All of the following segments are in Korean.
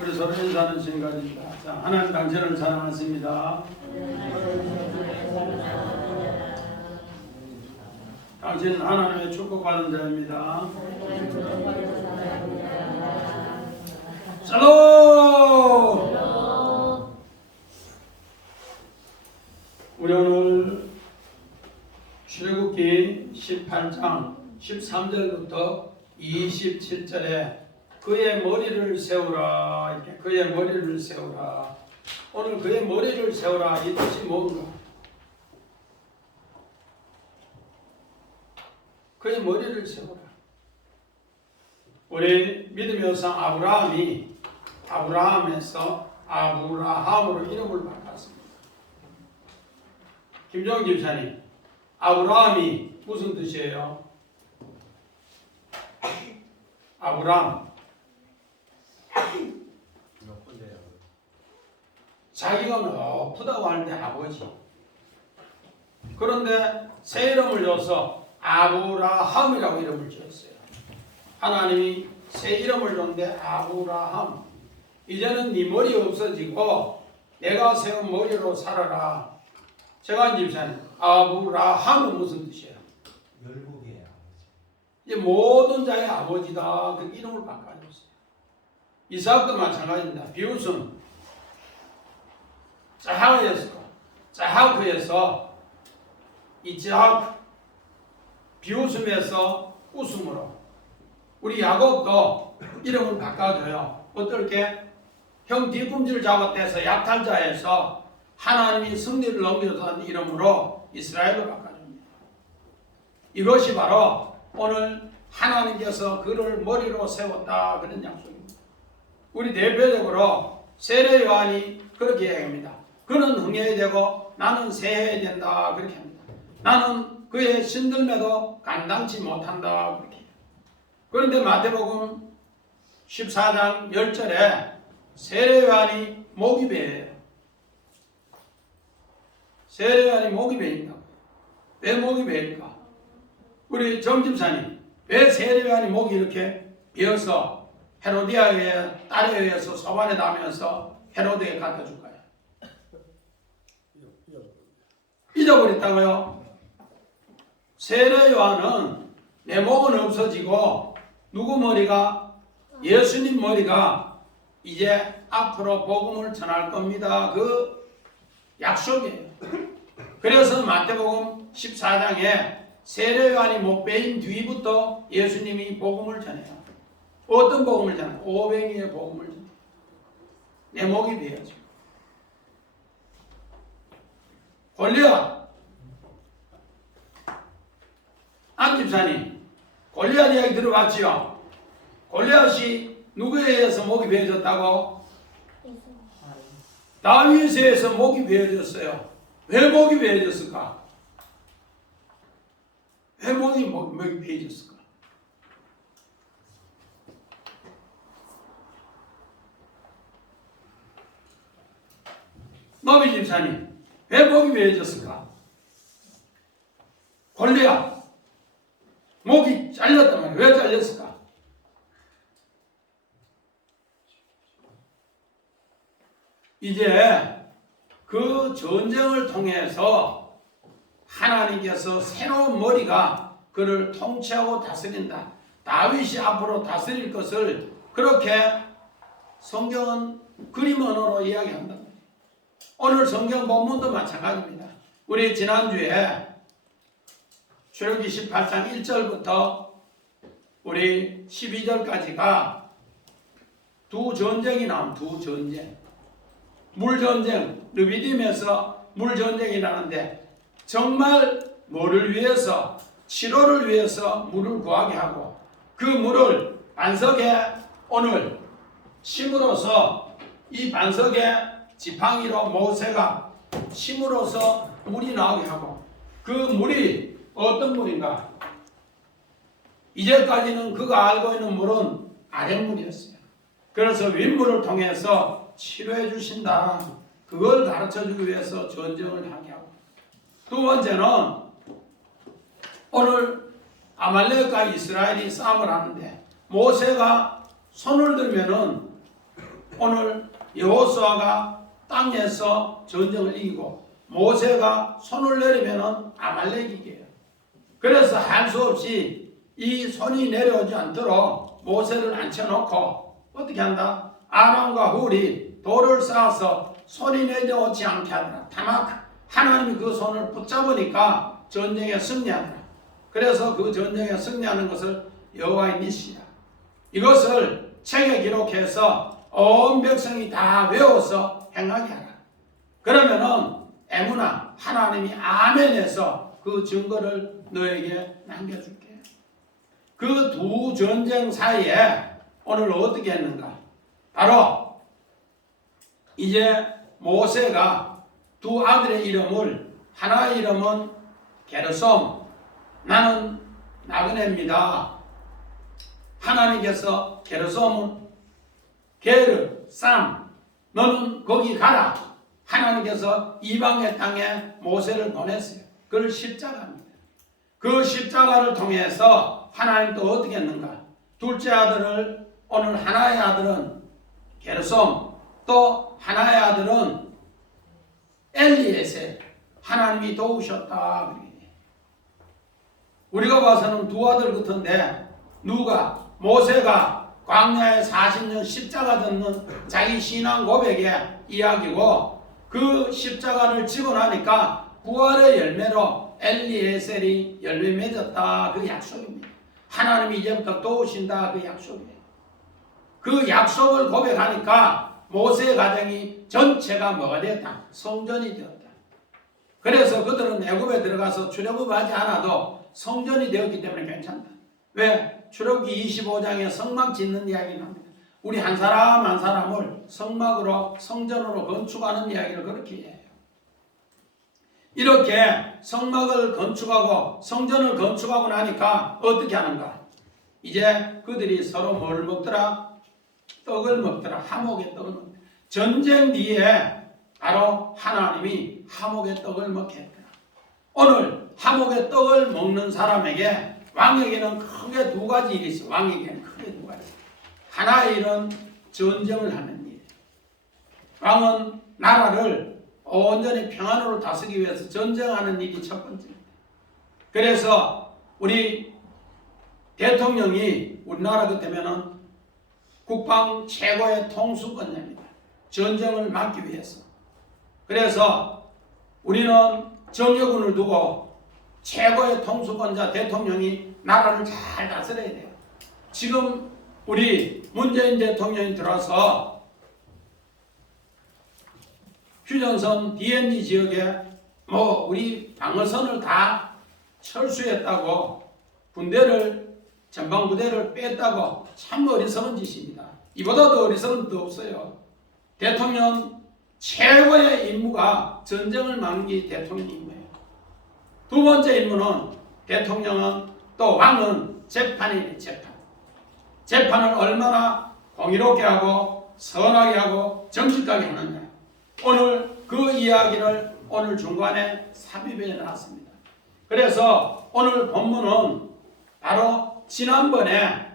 우리 서로 인사하는 시간입니다. 자, 하나님 당신을 사랑하십니다. 당신은 하나님의 축복받은 자입니다. 샬롬! 우리 오늘 출애굽기 18장 13절부터 27절에 그의 머리를 세우라, 이렇게 그의 머리를 세우라. 오늘 그의 머리를 세우라, 이 뜻이 뭔가? 그의 머리를 세우라. 우리 믿음의 조상 아브라함에서 아브라함으로 이름을 바꿨습니다. 김정은 집사님, 아브라함이 무슨 뜻이에요? 아브라함. 자기가 높다고 하는데 아버지. 그런데 새 이름을 줘서 아브라함이라고 이름을 지었어요. 하나님이 새 이름을 줬는데 아브라함. 이제는 네 머리 없어지고 내가 세운 머리로 살아라. 제가 집사님, 아브라함은 무슨 뜻이에요? 열국의 아버지. 이제 모든 자의 아버지다. 그 이름을 바꿔줬어요. 이삭도 마찬가지입니다. 비웃음. 자하크에서 이삭, 비웃음에서 웃음으로. 우리 야곱도 이름을 바꿔줘요. 어떨게? 형 뒤꿈치를 잡아떼서 약탈자에서 하나님이 승리를 넘겨준 이름으로 이스라엘을 바꿔줍니다. 이것이 바로 오늘 하나님께서 그를 머리로 세웠다, 그런 약속입니다. 우리 대표적으로 세례 요한이 그렇게 이야기합니다. 그는 흥해야 되고 나는 세해야 된다, 그렇게 합니다. 나는 그의 신들매도 감당치 못한다, 그렇게. 그런데 마태복음 14장 10절에 세례 요한이 목이 베어요. 세례 요한이 목이 베인다. 왜 목이 베일까? 우리 정집사님, 왜 세례 요한이 목이 이렇게 베어서 헤로디아의 딸에 의해서 소반에 닿으면서 헤로드에 갖다 줄까요? 잊어버렸다고요? 세례 요한은 내 목은 없어지고 누구 머리가? 예수님 머리가 이제 앞으로 복음을 전할 겁니다. 그 약속이에요. 그래서 마태복음 14장에 세례 요한이 목 베인 뒤부터 예수님이 복음을 전해요. 어떤 복음을 전해요? 오병이의 복음을 전해요. 내 목이 베어져. 골리앗. 안집사님, 골리앗 이야기 들어봤지요? 골리앗이 누구에 의해서 목이 베어졌다고? 다윗에 의해서 목이 베어졌어요. 왜 목이 베어졌을까? 왜 목이 베어졌을까? 노비 집사님, 왜 목이 베어졌을까? 골리앗 목이 잘렸단 말이에요. 왜 잘렸을까? 이제 그 전쟁을 통해서 하나님께서 새로운 머리가 그를 통치하고 다스린다. 다윗이 앞으로 다스릴 것을 그렇게 성경은 그림 언어로 이야기한다. 오늘 성경 본문도 마찬가지입니다. 우리 지난주에 출애굽기 18장 1절부터 우리 12절까지가 두 전쟁이 나온 두 전쟁. 물전쟁, 르비딤에서 물전쟁이 나는데 정말 뭐를 위해서? 치료를 위해서 물을 구하게 하고 그 물을 반석에 오늘 심으로써 이 반석에 지팡이로 모세가 심으로써 물이 나오게 하고 그 물이 어떤 물인가? 이제까지는 그가 알고 있는 물은 아랫물이었어요. 그래서 윗물을 통해서 치료해 주신다. 그걸 가르쳐 주기 위해서 전쟁을 하게 하고. 두 번째는 오늘 아말렉과 이스라엘이 싸움을 하는데 모세가 손을 들면은 오늘 여호수아가 땅에서 전쟁을 이기고 모세가 손을 내리면은 아말렉이게요. 그래서 할 수 없이 이 손이 내려오지 않도록 모세를 앉혀놓고 어떻게 한다? 아람과 훌이 돌을 쌓아서 손이 내려오지 않게 하더라. 다만 하나님이 그 손을 붙잡으니까 전쟁에 승리하더라. 그래서 그 전쟁에 승리하는 것을 여호와의 니시라. 이것을 책에 기록해서 온 백성이 다 외워서 행하게 하라. 그러면은 에무나 하나님이 아멘해서 그 증거를 너에게 남겨줄게. 그 두 전쟁 사이에 오늘 어떻게 했는가? 바로 이제 모세가 두 아들의 이름을, 하나의 이름은 게르솜, 나는 나그네입니다. 하나님께서 게르솜은 게르, 쌈, 너는 거기 가라. 하나님께서 이방의 땅에 모세를 보냈어요. 그걸 십자가입니다. 그 십자가를 통해서 하나님 또 어떻게 했는가? 둘째 아들을, 오늘 하나의 아들은 게르솜, 또 하나의 아들은 엘리에셀, 하나님이 도우셨다. 우리가 봐서는 두 아들 같은데 누가? 모세가 광야에 40년 십자가 졌는 자기 신앙 고백의 이야기고, 그 십자가를 지고 나니까 부활의 열매로 엘리에셀이 열매 맺었다. 그 약속입니다. 하나님이 이제부터 도우신다. 그 약속이에요. 그 약속을 고백하니까 모세의 가정이 전체가 뭐가 되었다? 성전이 되었다. 그래서 그들은 애굽에 들어가서 출애굽하지 않아도 성전이 되었기 때문에 괜찮다. 왜? 출애굽기 25장에 성막 짓는 이야기가 납니다. 우리 한 사람 한 사람을 성막으로, 성전으로 건축하는 이야기를 그렇게 해요. 이렇게 성막을 건축하고 성전을 건축하고 나니까 어떻게 하는가? 이제 그들이 서로 뭘 먹더라? 떡을 먹더라. 하목의 떡을 먹더라. 전쟁 뒤에 바로 하나님이 하목의 떡을 먹게 했더라. 오늘 하목의 떡을 먹는 사람에게, 왕에게는 크게 두 가지 일이 있어. 왕에게는 크게 두 가지. 하나의 일은 전쟁을 하는 일. 왕은 나라를 온전히 평안으로 다스리기 위해서 전쟁하는 일이 첫 번째입니다. 그래서 우리 대통령이 우리나라 같으면은 국방 최고의 통수권자입니다. 전쟁을 막기 위해서. 그래서 우리는 정예군을 두고 최고의 통수권자 대통령이 나라를 잘 다스려야 돼요. 지금 우리 문재인 대통령이 들어와서 휴전선 DMZ 지역에 우리 방어선을 다 철수했다고, 군대를, 전방부대를 뺐다고, 참 어리석은 짓입니다. 이보다도 어리석은 데 없어요. 대통령 최고의 임무가 전쟁을 막는 게 대통령 임무예요. 두 번째 임무는, 대통령은 또 왕은 재판이에요. 재판을 얼마나 공의롭게 하고 선하게 하고 정직하게 하느냐. 오늘 그 이야기를 오늘 중간에 삽입해 놨습니다. 그래서 오늘 본문은 바로 지난번에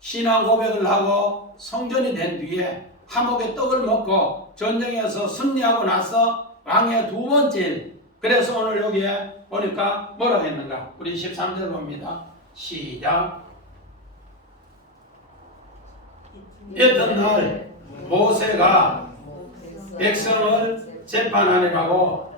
신앙 고백을 하고 성전이 된 뒤에 하목의 떡을 먹고 전쟁에서 승리하고 나서 왕의 두 번째 일. 그래서 오늘 여기에 보니까 뭐라고 했는가? 우리 13절 봅니다. 시작. 이튿날 모세가 백성을 재판하려고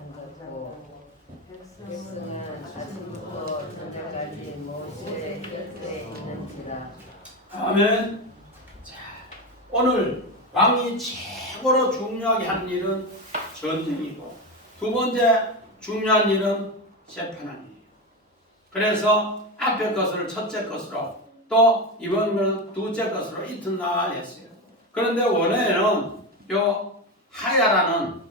아멘. 자, 오늘 왕이 최고로 중요하게 한 일은 전쟁이고, 두 번째 중요한 일은 재판하는 일이에요. 그래서 앞에 것을 첫째 것으로, 또 이번에는 둘째 것으로 이튿날 했어요. 그런데 원래는 요 하야라는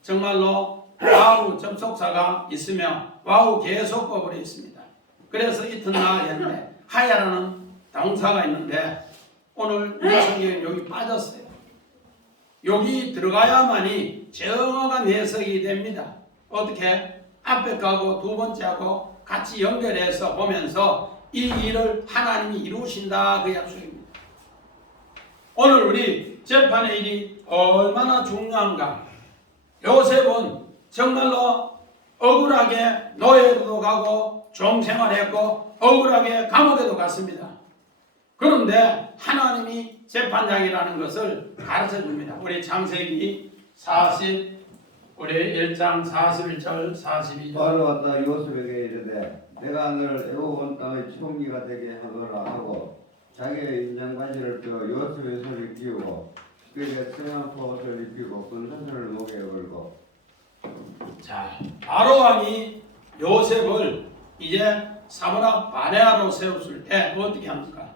정말로 와우 접속사가 있으며 와우 계속법으로 있습니다. 그래서 이튿날 했는데 하야라는 동사가 있는데 오늘 이 성경은 여기 빠졌어요. 여기 들어가야만이 정확한 해석이 됩니다. 어떻게? 앞에 거하고 두 번째하고 같이 연결해서 보면서 이 일을 하나님이 이루신다, 그 약속입니다. 오늘 우리 재판의 일이 얼마나 중요한가. 요셉은 정말로 억울하게 노예로도 가고 종생활했고 억울하게 감옥에도 갔습니다. 그런데 하나님이 재판장이라는 것을 가르쳐 줍니다. 우리 창세기 1장 41절 42절. 바로 왔다 요셉에게 이르되 내가 너를 애굽 온 땅의 총리가 되게 하거라 하고 자기의 인장바지를 펴 요셉의 손을 끼우고 그에게 서양포 옷을 입히고 군사선을 목에 걸고. 자, 바로 왕이 요셉을 이제 사므라 바네아로 세웠을 때 어떻게 합니까?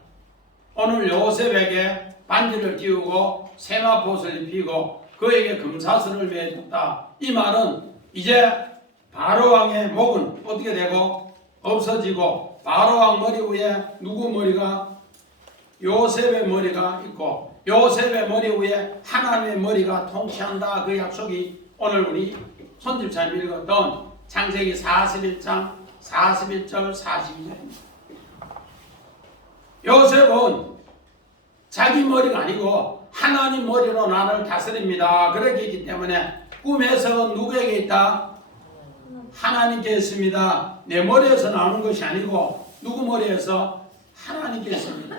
오늘 요셉에게 반지를 끼우고 세마포옷을 입히고 그에게 금사슬을 매줬다. 이 말은 이제 바로 왕의 목은 어떻게 되고 없어지고 바로 왕 머리 위에 누구 머리가? 요셉의 머리가 있고 요셉의 머리 위에 하나님의 머리가 통치한다. 그 약속이 오늘 우리 손집사님 읽었던 창세기 41장 41절 42절입니다. 요셉은 자기 머리가 아니고 하나님 머리로 나를 다스립니다. 그렇게 있기 때문에 꿈에서 누구에게 있다? 하나님께 있습니다. 내 머리에서 나오는 것이 아니고 누구 머리에서? 하나님께 있습니다.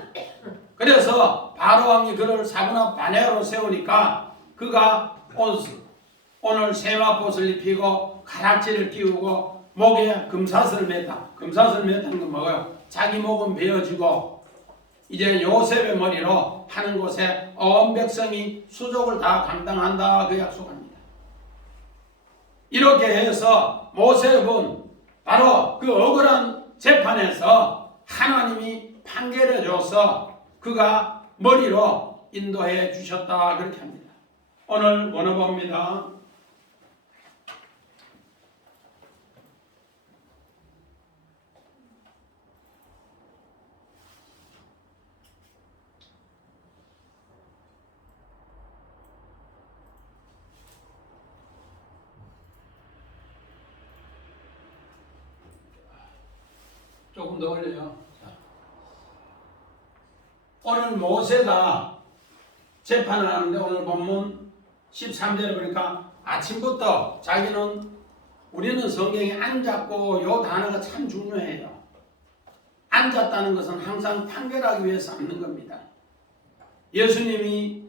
그래서 바로왕이 그를 사므라 바네아로 세우니까 그가 오늘 세마포옷을 입히고 가락지를 끼우고 목에 금사슬을 맸다. 금사슬을 맸다는 건 뭐예요? 자기 목은 베어지고 이제 요셉의 머리로 하는 곳에 온 백성이 수족을 다 감당한다. 그 약속합니다. 이렇게 해서 모세는 바로 그 억울한 재판에서 하나님이 판결해 줘서 그가 머리로 인도해 주셨다. 그렇게 합니다. 오늘 원어봅니다. 조금 더 올려요. 자. 오늘 모세가 재판을 하는데 오늘 본문 13절에 보니까 아침부터 자기는 우리는 성경에 앉았고 요 단어가 참 중요해요. 앉았다는 것은 항상 판결하기 위해서 앉는 겁니다. 예수님이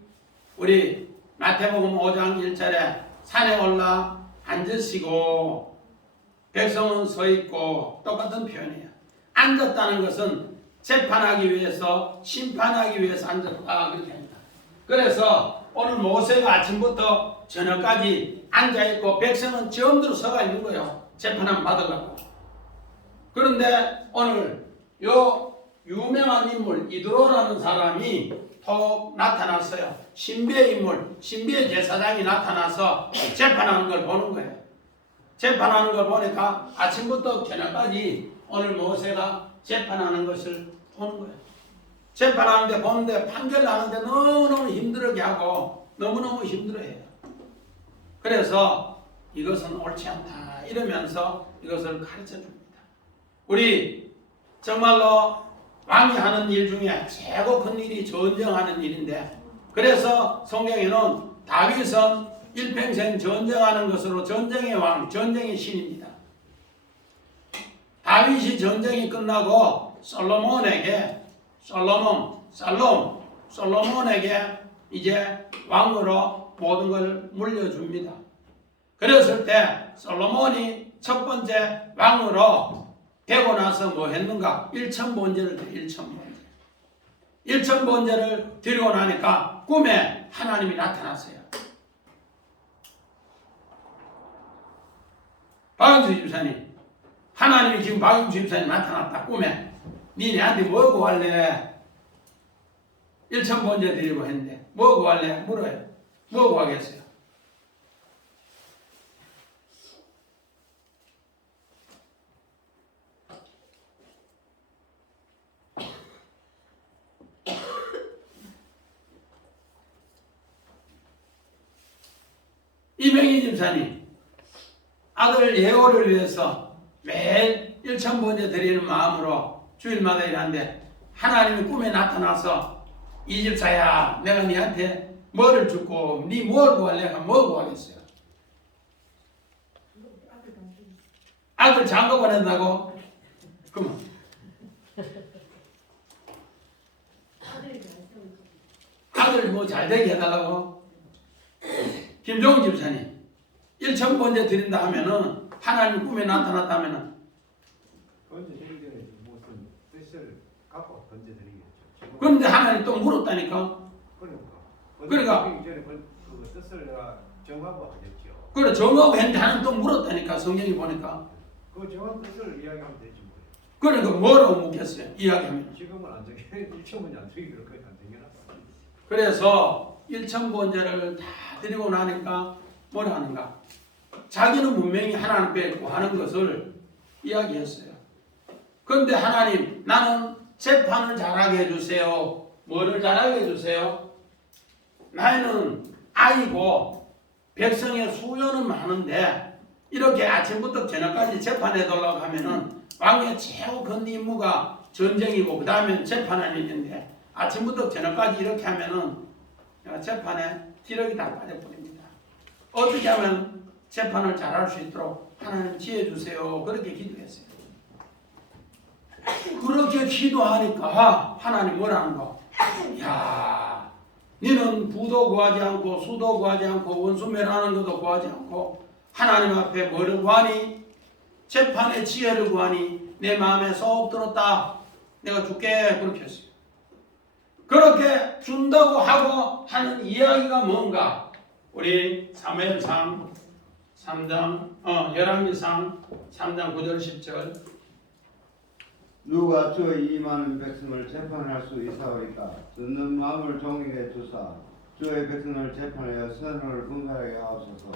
우리 마태복음 5장 1절에 산에 올라 앉으시고 백성은 서 있고 똑같은 표현이에요. 앉았다는 것은 재판하기 위해서 심판하기 위해서 앉았다 그렇게 합니다. 그래서 오늘 모세가 아침부터 저녁까지 앉아있고 백성은 처음대로 서가 있는 거예요. 재판함 받으려고. 그런데 오늘 요 유명한 인물 이드로라는 사람이 톡 나타났어요. 신비의 인물, 신비의 제사장이 나타나서 재판하는 걸 보는 거예요. 재판하는 걸 보니까 아침부터 저녁까지 오늘 모세가 재판하는 것을 보는 거예요. 재판하는데 보는데 판결 나는데 너무너무 힘들게 하고 너무너무 힘들어해요. 그래서 이것은 옳지 않다 이러면서 이것을 가르쳐 줍니다. 우리 정말로 왕이 하는 일 중에 최고 큰 일이 전쟁하는 일인데 그래서 성경에는 다윗은 일평생 전쟁하는 것으로 전쟁의 왕, 전쟁의 신입니다. 다윗이 전쟁이 끝나고 솔로몬에게 이제 왕으로 모든 걸 물려줍니다. 그랬을 때 솔로몬이 첫 번째 왕으로 되고 나서 뭐 했는가? 1천번제를 드려. 1천번제를 드리고 나니까 꿈에 하나님이 나타났어요. 박영수 집사님, 하나님이 지금 박영수 집사님 나타났다. 꿈에. 니 내한테 뭐 구할래? 1천번제 드리고 했는데 뭐 구할래? 물어요. 뭐 구하겠어요? 이명희 집사님, 아들 예호를 위해서 매일 1천번제 드리는 마음으로 주일마다 일하는데 하나님이 꿈에 나타나서 이 집사야, 내가 니한테 뭐를 주고 니 뭘 구할래? 내가 뭐 구하겠어요? 아들 장가 보낸다고? 그러면 아들 뭐 잘되게 해달라고? 김종훈 집사님, 일천번제 드린다 하면은 하나님 꿈에 나타났다 하면은 던져드리기 전에 무슨 뜻을 갖고 던져드리겠죠. 그런데 하나님 또 물었다니까. 그러니까. 던져드리기 전에 그 뜻을 내가 정하고 하겠죠. 그래 정하고 했는데 하나님 또 물었다니까. 성경이 보니까. 그 정한 뜻을 이야기하면 되지 뭐. 그러니까 뭐라고 묻겠어요? 이야기하면. 지금은 안 정해 1천원이 안 드리기로 거의 안 정해놨어. 그래서 일천번제를 다 드리고 나니까 뭐라 하는가? 자기는 분명히 하나님께 구하는 것을 이야기했어요. 그런데 하나님, 나는 재판을 잘하게 해주세요. 뭐를 잘하게 해주세요? 나이는 아이고 백성의 수요는 많은데 이렇게 아침부터 저녁까지 재판해달라고 하면은 왕의 최고 큰 임무가 전쟁이고 그 다음에 재판하는 일인데 아침부터 저녁까지 이렇게 하면은 재판에 기력이 다 빠져버립니다. 어떻게 하면 재판을 잘할 수 있도록 하나님 지혜 주세요. 그렇게 기도했어요. 그렇게 기도하니까 하나님 뭐라는 거? 야, 너는 부도 구하지 않고 수도 구하지 않고 원수매라는 것도 구하지 않고 하나님 앞에 뭐를 구하니? 재판의 지혜를 구하니 내 마음에 쏙 들었다. 내가 줄게. 그렇게 했어요. 그렇게 준다고 하고 하는 이야기가 뭔가? 우리 사무엘상 3장, 열왕기상 3장 9절 10절. 누가 주의 이 많은 백성을 재판할 수 있사오이까? 듣는 마음을 종에게 주사 주의 백성을 재판하여 선을 분갈하게 하옵소서.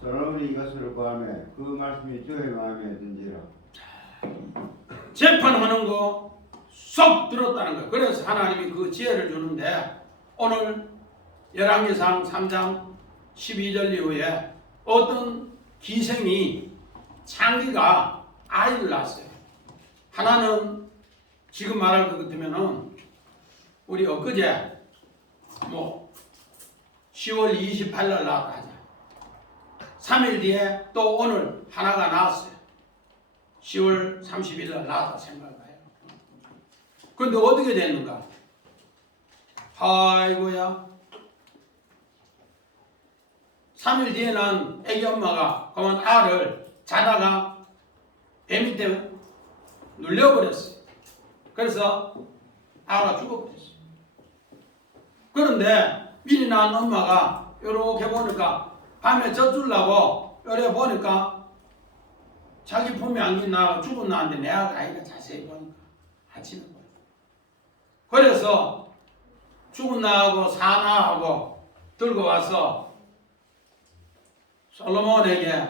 솔로몬이 이것을 구하며 그 말씀이 주의 마음에 든지라. 재판하는 거 쏙 들었다는 거예요. 그래서 하나님이 그 지혜를 주는데 오늘 열왕기상 3장 12절 이후에 어떤 기생이 창기가 아이를 낳았어요. 하나는 지금 말할 것 같으면은 우리 엊그제 10월 28일 낳았다 하자. 3일 뒤에 또 오늘 하나가 나왔어요. 10월 30일 날 낳았다 생각해요. 그런데 어떻게 됐는가? 아이고야. 3일 뒤에 난 애기 엄마가 그만 알을 자다가 배 밑에 눌려버렸어요. 그래서 아가 죽어버렸어요. 그런데 미리 낳은 엄마가 이렇게 보니까 밤에 젖주려고 이렇게 보니까 자기 품에 안긴 나가 죽은 나한테 내 아이가 자세히 보니까 아침에 보여. 그래서 죽은 나하고 사나하고 들고 와서 솔로몬에게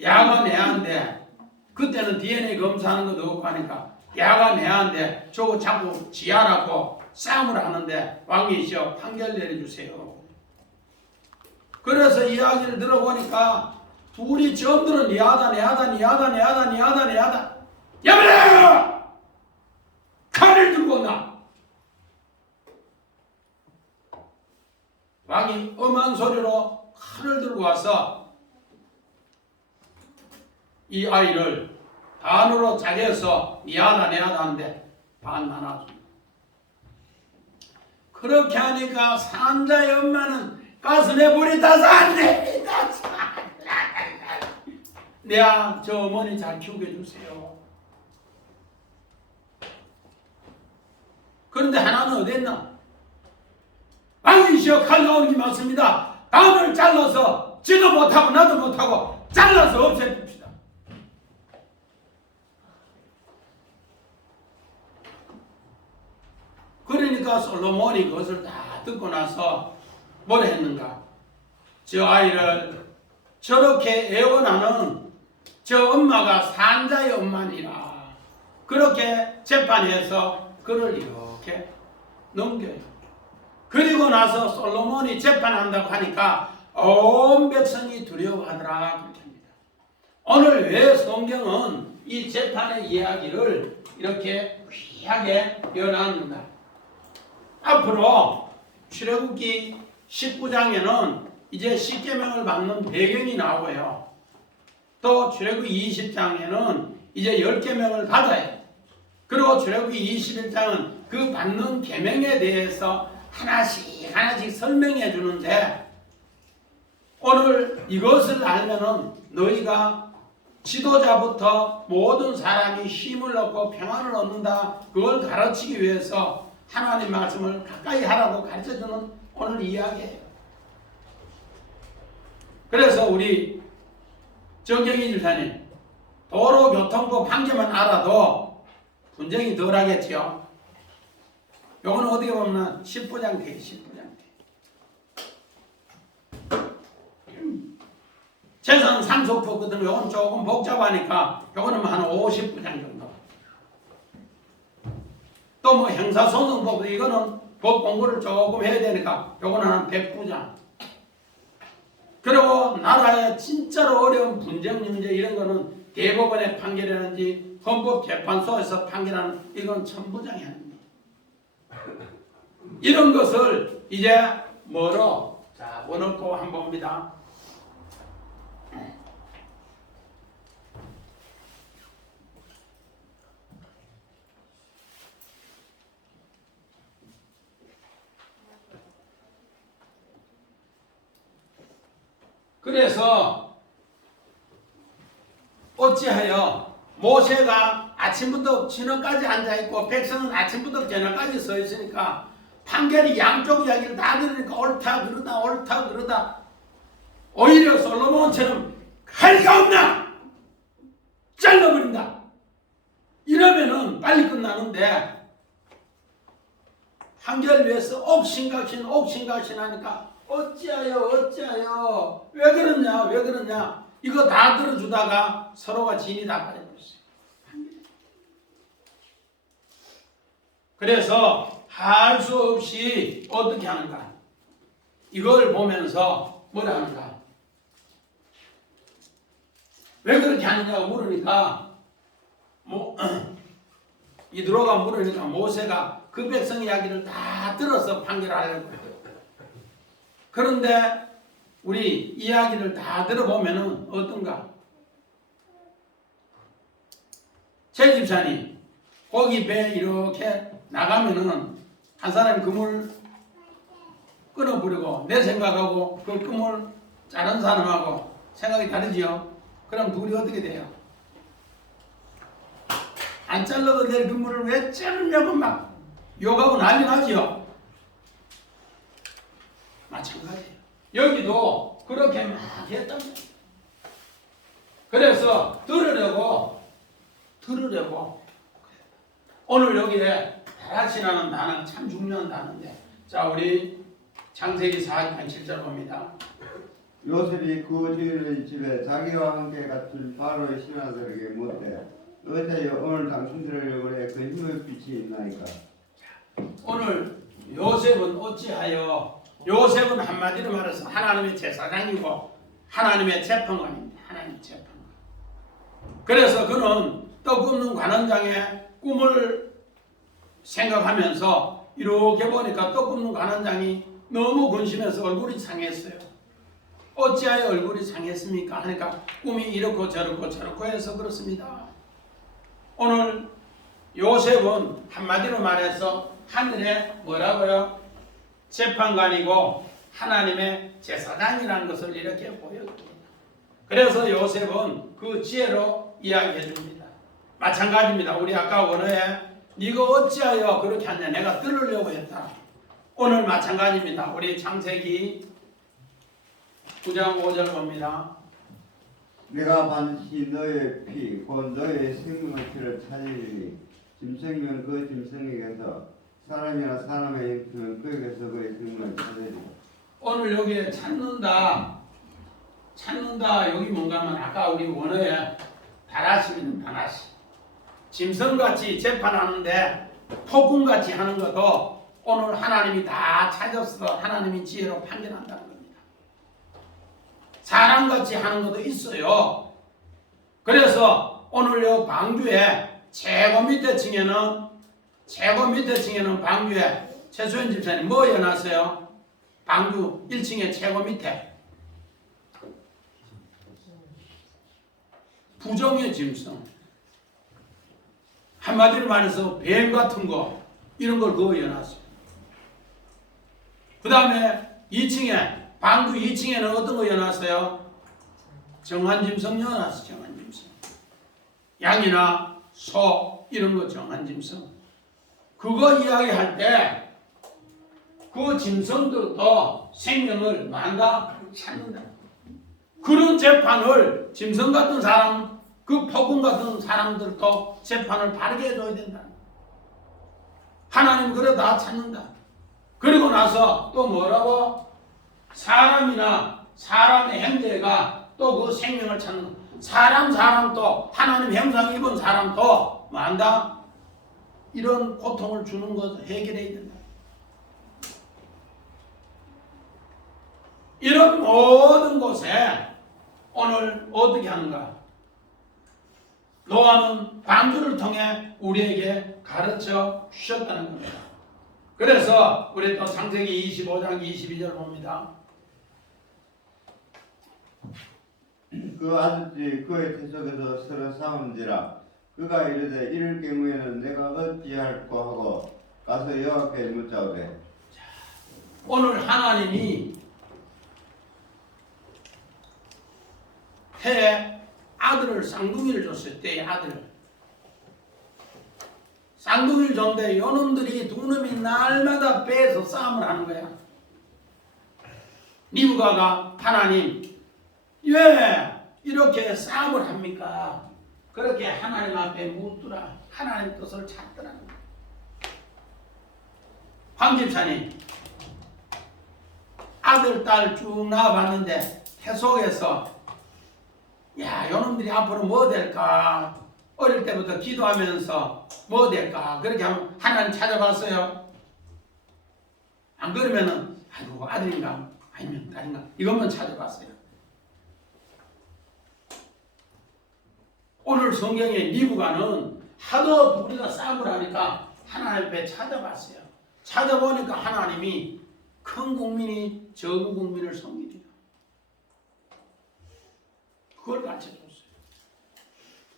야가 내한데 그때는 DNA 검사하는 것도 없고 하니까 야가 내한데 저거 자꾸 지하라고 싸움을 하는데 왕이시여 판결 내려주세요. 그래서 이야기를 들어보니까 둘이 점들은 니하다 야말라 칼을 들고 온다. 왕이 엄한 소리로 칼을 들고 와서 이 아이를 반으로 잘려서 니하다 하는데 반 나눠줍니다. 그렇게 하니까 산자의 엄마는 가슴에 불이 타서 안 됩니다. 내가 저 어머니 잘 키우게 해주세요. 그런데 하나는 어디 있나? 왕이시여 칼 나오는 게 맞습니다. 담을 잘라서 지도 못하고 나도 못하고 잘라서 없애줍시다. 그러니까 솔로몬이 그것을 다 듣고 나서 뭘 했는가? 저 아이를 저렇게 애원하는 저 엄마가 산자의 엄마니라. 그렇게 재판해서 그를 이렇게 넘겨요. 그리고 나서 솔로몬이 재판한다고 하니까 온 백성이 두려워하더라. 그렇게 합니다. 오늘 왜 성경은 이 재판의 이야기를 이렇게 귀하게 열어놨는가? 앞으로 출애굽기 19장에는 이제 십계명을 받는 배경이 나오고요. 또 출애굽기 20장에는 이제 10계명을 받아요. 그리고 출애굽기 21장은 그 받는 계명에 대해서 하나씩 설명해 주는데, 오늘 이것을 알면은 너희가 지도자부터 모든 사람이 힘을 얻고 평안을 얻는다, 그걸 가르치기 위해서 하나님 말씀을 가까이 하라고 가르쳐주는 오늘 이야기예요. 그래서 우리 정경희 집사님, 도로교통법 한 개만 알아도 분쟁이 덜 하겠지요. 요거는 어떻게 보면 10부장 돼, 10부장 돼. 재산 상속법거든. 요건 조금 복잡하니까 요거는 한 50부장 정도. 또 뭐 형사소송법, 이거는 법 공부를 조금 해야 되니까 요거는 한 100부장. 그리고 나라에 진짜로 어려운 분쟁 문제 이런 거는 대법원의 판결이라든지 헌법재판소에서 판결하는, 이건 1000부장이 합니다. 이런 것을 이제 뭐로? 자, 원어법 한번 봅니다. 그래서 어찌하여 모세가 아침부터 저녁까지 앉아있고 백성은 아침부터 저녁까지 서 있으니까 판결이 양쪽 이야기를 다 들으니까 옳다 그러다 오히려 솔로몬처럼 할가 없나 잘라버린다 이러면은 빨리 끝나는데, 판결 위해서 옥신각신 하니까 어찌하여 왜 그러냐 이거 다 들어주다가 서로가 진이 다 빠져버렸어요. 그래서 할 수 없이 어떻게 하는가, 이걸 보면서 뭐라 하는가, 왜 그렇게 하느냐고 물으니까 이드로가 물으니까 모세가 그 백성 이야기를 다 들어서 판결하려고 해요. 그런데 우리 이야기를 다 들어보면은 어떤가? 제 집사님 거기 배 이렇게 나가면은 한 사람이 그물 끊어버리고 내 생각하고 그 그물 자른 사람하고 생각이 다르지요? 그럼 둘이 어떻게 돼요? 안 잘라도 될 그물을 왜 자르냐고 막 욕하고 난리 나지요? 마찬가지예요. 여기도 그렇게 막 했답니다. 그래서 들으려고 오늘 여기에 다라시라는 단어가 참 중요한 단어인데, 자 우리 창세기 4장 7절 봅니다. 요셉이 그 주인의 집에 자기와 함께 같은 바로의 신하들에게 묻되 어찌하여 오늘 당신들의 얼굴에 그 힘의 빛이 있나이까. 오늘 요셉은 어찌하여, 요셉은 한마디로 말해서 하나님의 제사장이고 하나님의 재판관입니다. 하나님의 재판관. 그래서 그는 떡 굽는 관원장의 꿈을 생각하면서 이렇게 보니까 떡 굽는 관원장이 너무 근심해서 얼굴이 상했어요. 어찌하여 얼굴이 상했습니까? 하니까 꿈이 이렇고 저렇고 해서 그렇습니다. 오늘 요셉은 한마디로 말해서 하늘에 뭐라고요? 재판관이고 하나님의 제사장이라는 것을 이렇게 보여줍니다. 그래서 요셉은 그 지혜로 이야기해 줍니다. 마찬가지입니다. 우리 아까 원어에 네가 어찌하여 그렇게 하냐, 내가 들으려고 했다. 오늘 마찬가지입니다. 우리 창세기 9장 5절 봅니다. 내가 반드시 너의 피, 곧 너의 생명의 피를 찾으리니 짐승이면 그 짐승에게서, 사람이나 사람의 형통은 그에게서 그의 생명을 찾으리라. 오늘 여기에 찾는다 여기 뭔가 하면 아까 우리 원어에 다라시는 다라시, 짐승같이 재판하는데 폭군같이 하는 것도 오늘 하나님이 다 찾아서 하나님이 지혜로 판결한다는 겁니다. 사람같이 하는 것도 있어요. 그래서 오늘 요 방주에 최고 밑에 층에는 방주에 최소연 집사님 뭐 연하세요? 방주 1층에 최고 밑에 부정의 짐승, 한마디로 말해서 뱀 같은 거 이런 걸 그거 연하세요. 그 다음에 2층에 방주 2층에는 어떤 거 연하세요? 정한짐승 연하세요. 정한짐승, 양이나 소 이런 거 정한짐승. 그거 이야기할 때 그 짐승들도 생명을 뭔가 찾는다. 그런 재판을 짐승 같은 사람, 그 폭군 같은 사람들도 재판을 바르게 해줘야 된다. 하나님 그래 다 찾는다. 그리고 나서 또 뭐라고? 사람이나 사람의 형제가 또 그 생명을 찾는 사람도 하나님 형상 입은 사람도 뭐한다? 이런 고통을 주는 것을 해결해야 된다. 이런 모든 곳에 오늘 어떻게 하는가? 노아는 방주를 통해 우리에게 가르쳐 주셨다는 겁니다. 그래서 우리 또 창세기 25장 22절 봅니다. 그 아들들이 그의 태속에서 서로 싸운지라 그가 이르되 이럴 경우에는 내가 어찌할꼬 하고 가서 여호와께 묻자오되. 오늘 하나님이 해에 아들을 쌍둥이를 줬을 때의 아들, 쌍둥이를 줬는데 요놈들이 두 놈이 날마다 빼서 싸움을 하는 거야. 리브가가 하나님 왜 이렇게 싸움을 합니까? 그렇게 하나님 앞에 묻더라. 하나님 뜻을 찾더라는 거야. 황 집사님 아들 딸 쭉 나와봤는데 태속에서 야, 요놈들이 앞으로 뭐 될까? 어릴 때부터 기도하면서 뭐 될까? 그렇게 하면 하나님 찾아봤어요. 안 그러면은 아이고 아들인가? 아니면 딸인가? 이것만 찾아봤어요. 오늘 성경에 리브가는 하도 둘이가 싸움을 하니까 하나님 앞에 찾아봤어요. 찾아보니까 하나님이 큰 국민이 적은 국민을 섬기리라. 그걸 가르쳐줬어요.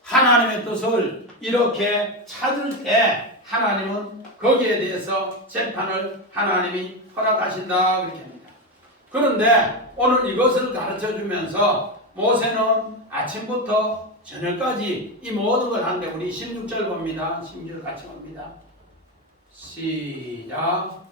하나님의 뜻을 이렇게 찾을 때 하나님은 거기에 대해서 재판을 하나님이 허락하신다 그렇게 합니다. 그런데 오늘 이것을 가르쳐주면서 모세는 아침부터 저녁까지 이 모든 걸 하는데 우리 16절 봅니다. 16절 같이 봅니다. 시작.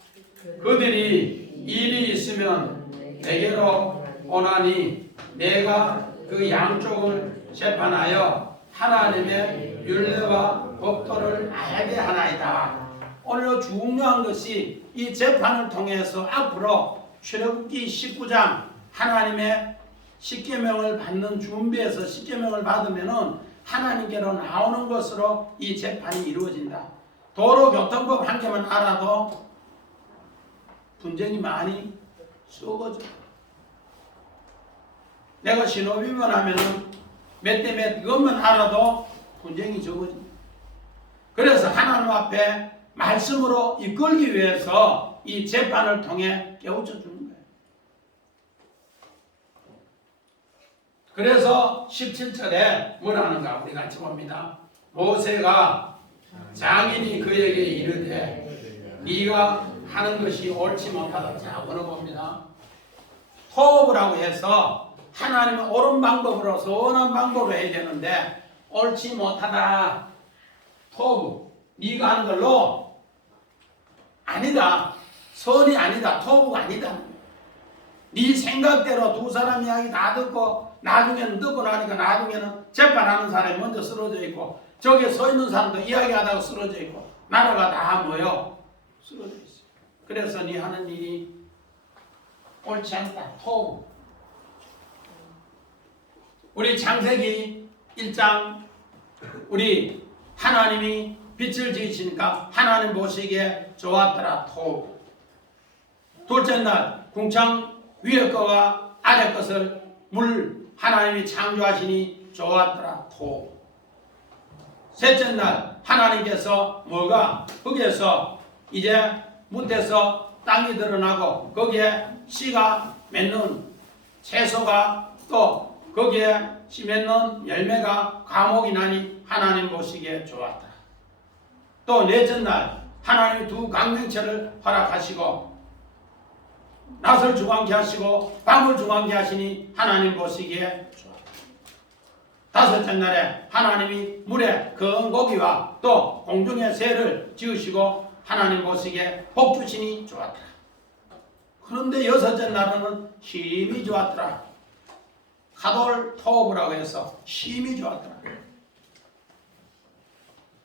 그들이 일이 있으면 내게로 오나니 내가 그 양쪽을 재판하여 하나님의 율례와 법도를 알게 하나이다. 오늘 중요한 것이 이 재판을 통해서 앞으로 출애굽기 19장 하나님의 십계명을 받는 준비해서 십계명을 받으면은 하나님께로 나오는 것으로 이 재판이 이루어진다. 도로교통법 한 개만 알아도 분쟁이 많이 썩어져. 내가 신호비만 하면은 몇 대 몇 그것만 알아도 분쟁이 적어진다. 그래서 하나님 앞에 말씀으로 이끌기 위해서 이 재판을 통해 깨우쳐 주는 거예요. 그래서 17절에 뭐라는가 우리 같이 봅니다. 모세가 장인이 그에게 이르되 네가 하는 것이 옳지 못하다. 자, 어느 봅니다. 토브라고 해서 하나님은 옳은 방법으로 선한 방법으로 해야 되는데 옳지 못하다. 토브 네가 하는 걸로 아니다. 선이 아니다. 토브가 아니다. 네 생각대로 두 사람 이야기 다 듣고 나중에는 듣고 나니까 나중에는 재판하는 사람이 먼저 쓰러져 있고 저기에 서 있는 사람도 이야기하다가 쓰러져 있고 나라가 다 뭐요? 쓰러져 있어. 그래서 네 하는 일이 옳지 않다. 토브. 우리 창세기 1장 우리 하나님이 빛을 지으시니까 하나님 보시기에 좋았더라. 토브. 둘째 날 궁창 위에 거와 아래 것을 물 하나님이 창조하시니 좋았더라. 토브. 셋째 날 하나님께서 뭐가 거기에서 이제 못해서 땅이 드러나고 거기에 씨가 맺는 채소가 또 거기에 씨 맺는 열매가 과목이 나니 하나님 보시기에 좋았다. 또 넷째 날 하나님이 두 강명체를 허락하시고 낮을 주관케 하시고 밤을 주관케 하시니 하나님 보시기에 좋았다. 다섯째 날에 하나님이 물에 큰 고기와 또 공중의 새를 지으시고 하나님 보시기에 복 주시니 좋았더라. 그런데 여섯째 날은 힘이 좋았더라. 카돌 토브라고 해서 힘이 좋았더라.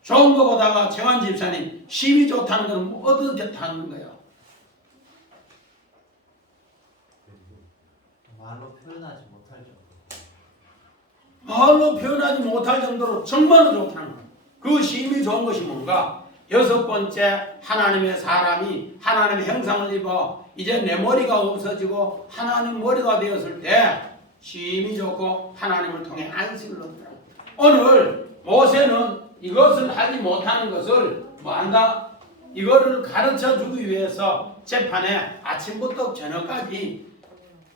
좋은 거 보다가 정한 집사님 힘이 좋다는 건 어떻게 타는 거예요? 말로 표현하지 못할 정도. 말로 표현하지 못할 정도로 정말로 좋다는 거예요. 그 힘이 좋은 것이 뭔가? 여섯 번째, 하나님의 사람이 하나님의 형상을 입어 이제 내 머리가 없어지고 하나님 머리가 되었을 때 힘이 좋고 하나님을 통해 안식을 얻더라고요. 오늘 모세는 이것을 하지 못하는 것을 뭐한다? 이거를 가르쳐 주기 위해서 재판에 아침부터 저녁까지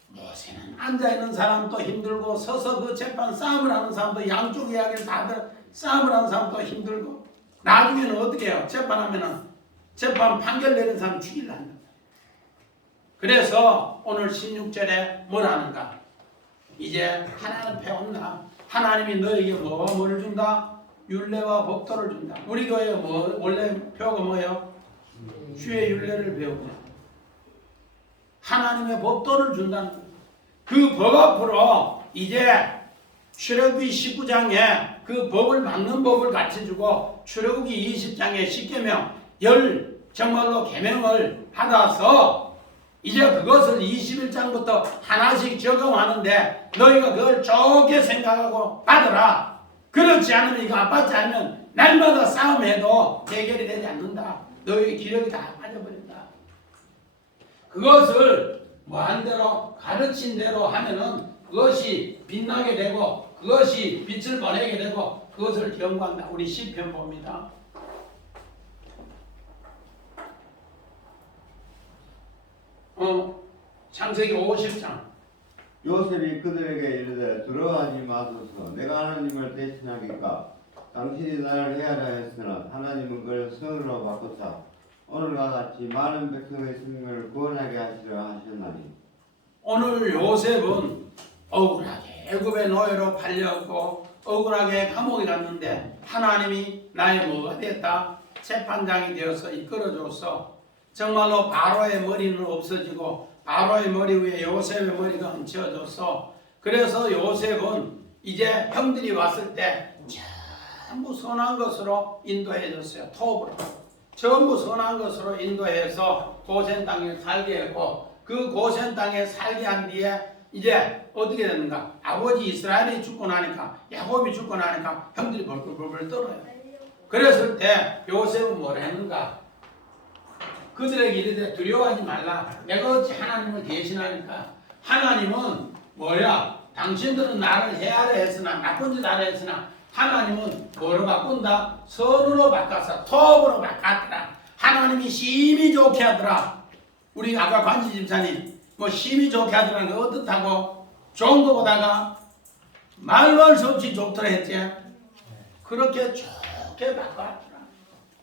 모세는 앉아있는 사람도 힘들고 서서 그 재판 싸움을 하는 사람도 양쪽 이야기를 다들 싸움을 하는 사람도 힘들고 나중에는 어떻게 해요? 재판하면은 재판 판결 내린 사람 죽이려 한다. 그래서 오늘 16절에 뭘 하는가? 이제 하나님 배웠나? 하나님이 너에게 뭐를 준다? 율례와 법도를 준다. 우리 교회 원래 표가 뭐예요? 주의 율례를 배우자. 하나님의 법도를 준다는 거예요. 그 법 앞으로 이제 출애굽기 19장에 그 법을 받는 법을 가르쳐주고 출애굽기 20장에 10계명 10 정말로 계명을 받아서 이제 그것을 21장부터 하나씩 적용하는데 너희가 그걸 좋게 생각하고 받으라. 그렇지 않으면 이거 안 받지 않으면 날마다 싸움해도 해결이 되지 않는다. 너희 기력이 다 빠져버린다. 그것을 뭐한대로 가르친 대로 하면은 그것이 빛나게 되고 그것이 빛을 보내게 되고 그것을 경고한다. 우리 시편 봅니다. 창세기 50장. 요셉이 그들에게 이르되 두려워하지 마소서. 내가 하나님을 대신하기까 당신이 나를 해하라 했으나 하나님은 그를 성으로 바꾸사 오늘과 같이 많은 백성의 생명을 구원하게 하시려 하셨나니. 오늘 요셉은 억울하게 애굽의 노예로 팔렸고 억울하게 감옥에 갔는데 하나님이 나의 뭐가 됐다? 재판장이 되어서 이끌어줘서 정말로 바로의 머리는 없어지고 바로의 머리 위에 요셉의 머리가 얹혀져서 그래서 요셉은 이제 형들이 왔을 때 전부 선한 것으로 인도해줬어요. 톱으로 전부 선한 것으로 인도해서 고센 땅에 살게 했고 그 고센 땅에 살게 한 뒤에 이제 어떻게 되는가? 아버지 이스라엘이 죽고 나니까 야곱이 죽고 나니까 형들이 벌벌 떨어요. 그랬을 때 요셉은 뭘 했는가? 그들에게 이르되 두려워하지 말라. 내가 어찌 하나님을 대신하니까. 하나님은 뭐야? 당신들은 나를 해하려 했으나 나쁜 짓 하려 했으나 하나님은 뭐로 바꾼다? 선으로 바꿔서 톱으로 바꿨더라. 하나님이 심히 좋게 하더라. 우리 아까 관지 집사님 뭐 심히 좋게 하더라는 게 어떻다고? 좋은 거 보다가 말로 할 수 없이 좋더라 했지. 그렇게 좋게 바꿨더라.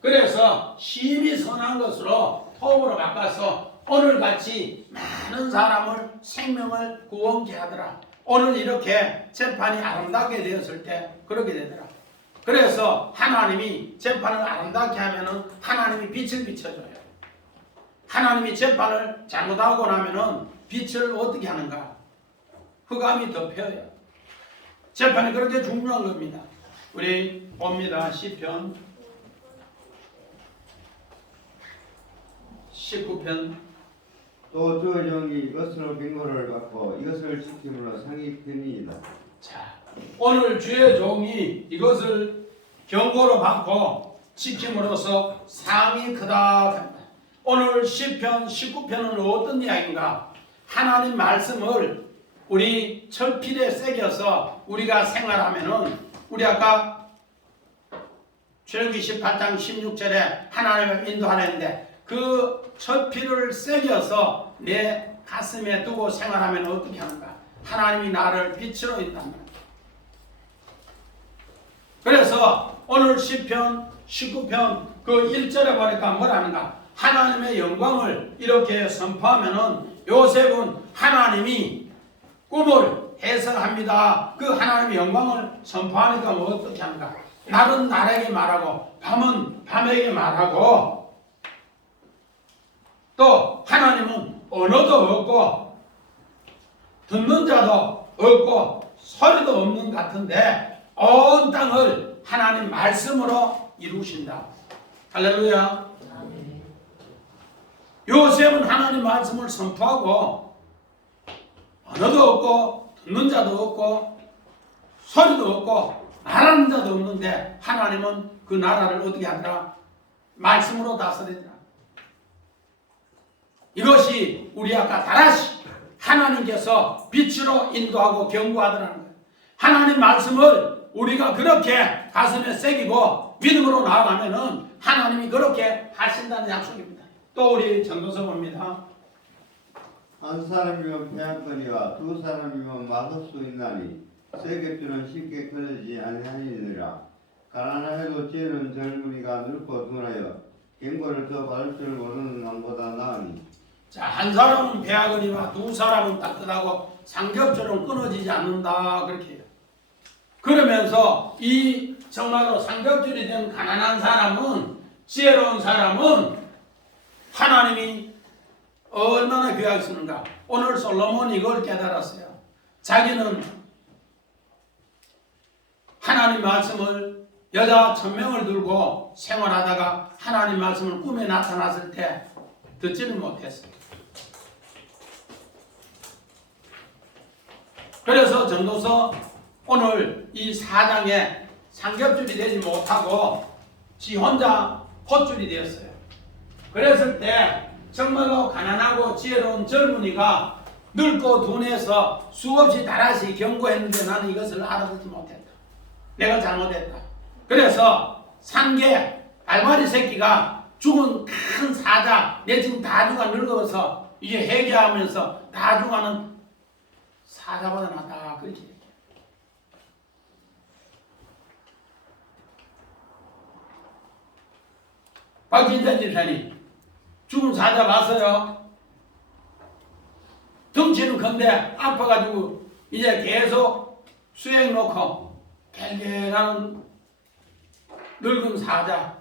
그래서 심히 선한 것으로 톱으로 바꿔서 오늘같이 많은 사람을 생명을 구원케 하더라. 오늘 이렇게 재판이 아름답게 되었을 때 그렇게 되더라. 그래서 하나님이 재판을 아름답게 하면은 하나님이 빛을 비춰줘요. 하나님이 재판을 잘못하고 나면은 빛을 어떻게 하는가? 흑암이 덮여요. 재판이 그렇게 중요한 겁니다. 우리 봅니다. 시편 19편. 또 저 종이 이것으로 빙고를 받고 이것을 지킴으로 상이 큽니다. 자, 오늘 주의 종이 이것을 경고로 받고 지킴으로써 상이 크다. 오늘 시편 19편은 어떤 이야기인가? 하나님 말씀을 우리 철필에 새겨서 우리가 생활하면은 우리 아까 출애굽기 18장 16절에 하나님을 인도하라 했는데 그 철피를 새겨서 내 가슴에 두고 생활하면 어떻게 하는가? 하나님이 나를 빛으로 인도한다. 그래서 오늘 시편 19편 그 1절에 보니까 뭐라는가? 하나님의 영광을 이렇게 선포하면은 요셉은 하나님이 꿈을 해석합니다. 그 하나님의 영광을 선포하니까 뭐 어떻게 하는가? 날은 날에게 말하고 밤은 밤에게 말하고 또 하나님은 언어도 없고 듣는 자도 없고 소리도 없는 것 같은데 온 땅을 하나님 말씀으로 이루신다. 할렐루야. 요셉은 하나님 말씀을 선포하고 언어도 없고 듣는 자도 없고 소리도 없고 말하는 자도 없는데 하나님은 그 나라를 어떻게 하더라? 말씀으로 다스리더라. 이것이 우리 아까 다시 하나님께서 빛으로 인도하고 경고하더라는 거예요. 하나님 말씀을 우리가 그렇게 가슴에 새기고 믿음으로 나아가면은 하나님이 그렇게 하신다는 약속입니다. 또 우리 전도서 봅니다. 한 사람이면 배한거니와 두 사람이면 맞을 수 있나니 세 겹줄은 쉽게 끊어지지 아니하니라. 가난하여도 지혜로운 젊은이가 늙고 둔하여 경고를 더 받을 줄 모르는 남보다 나으니. 자, 한 사람은 배하거니와 두 사람은 따뜻하고 삼겹줄은 끊어지지 않는다 그렇게 해요. 그러면서 이 정말로 삼겹줄이 된 가난한 사람은 지혜로운 사람은 하나님이 얼마나 귀하게 쓰는가. 오늘 솔로몬이 이걸 깨달았어요. 자기는 하나님 말씀을 여자 1000명을 들고 생활하다가 하나님 말씀을 꿈에 나타났을 때 듣지를 못했어요. 그래서 전도서 오늘 이 4장에 삼겹줄이 되지 못하고 지 혼자 헛줄이 되었어요. 그랬을 때 정말로 가난하고 지혜로운 젊은이가 늙고 둔해서 수없이 다라시 경고했는데 나는 이것을 알아듣지 못했다. 내가 잘못했다. 그래서 산개 알마리 새끼가 죽은 큰 사자 내지는 다주가 늙어서 이게 회개하면서 다주가는 사자보다 낫다 그렇게 얘기해요. 박진태 집사님 죽은 사자 봤어요? 덩치는 큰데 아파가지고 이제 계속 수액 놓고 갤갤하는 늙은 사자.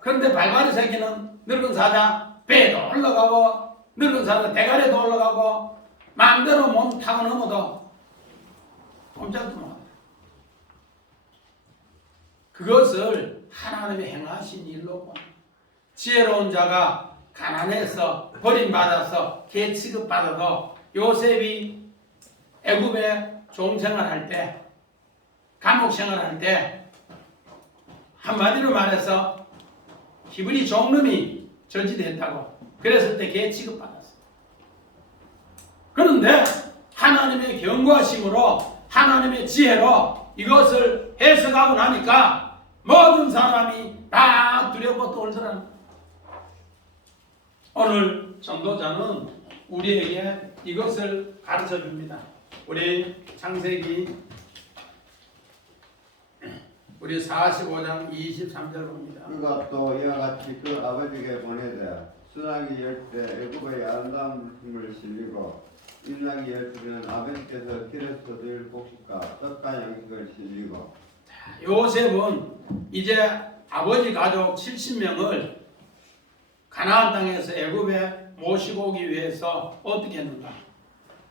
그런데 발발이 새끼는 늙은 사자 배도 올라가고 늙은 사자 대가리도 올라가고 마음대로 몸 타고 넘어도 꼼짝도 못해요. 그것을 하나님이 행하신 일로 봅니다. 지혜로운 자가 가난해서 버림받아서 개 취급받아도 요셉이 애굽에 종생활할 때 감옥 생활할 때 한마디로 말해서 히브리 종놈이 저지됐다고 그랬을 때 개 취급받았어요. 그런데 하나님의 경고하심으로 하나님의 지혜로 이것을 해석하고 나니까 모든 사람이 다 두렵고 떨더라는 거예요. 오늘 전도자는 우리에게 이것을 가르쳐 줍니다. 우리 창세기 우리 45장 23절 봅니다. 그가 또 이와 같이 그 아버지에게 보내되 순하기 열 때 애굽의 아름다운 물품을 실리고 인나기 열 때는 아버지께서 길에서 드릴 곡식과 떡과 양식을 실리고. 요셉은 이제 아버지 가족 70명을 가나안 땅에서 애굽에 모시고 오기 위해서 어떻게 했는가?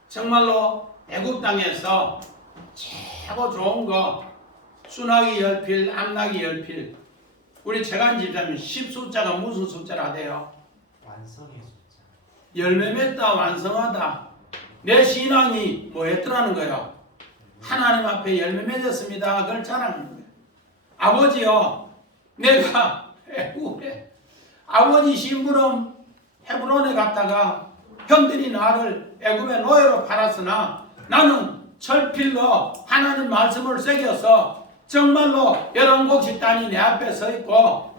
정말로 애굽 땅에서 최고 좋은 거 순하기 열필, 암나기 열필. 우리 최간 집사님 10숫자가 무슨 숫자라 돼요? 완성의 숫자. 열매 맺다 완성하다. 내 신앙이 뭐였더라는 거예요? 하나님 앞에 열매 맺었습니다. 그걸 자랑하는 거예요. 아버지요, 내가 애굽에 아버지 심부름 헤브론에 갔다가 형들이 나를 애굽의 노예로 팔았으나 나는 철필로 하나님 말씀을 새겨서 정말로 11곡식 단이 내 앞에 서 있고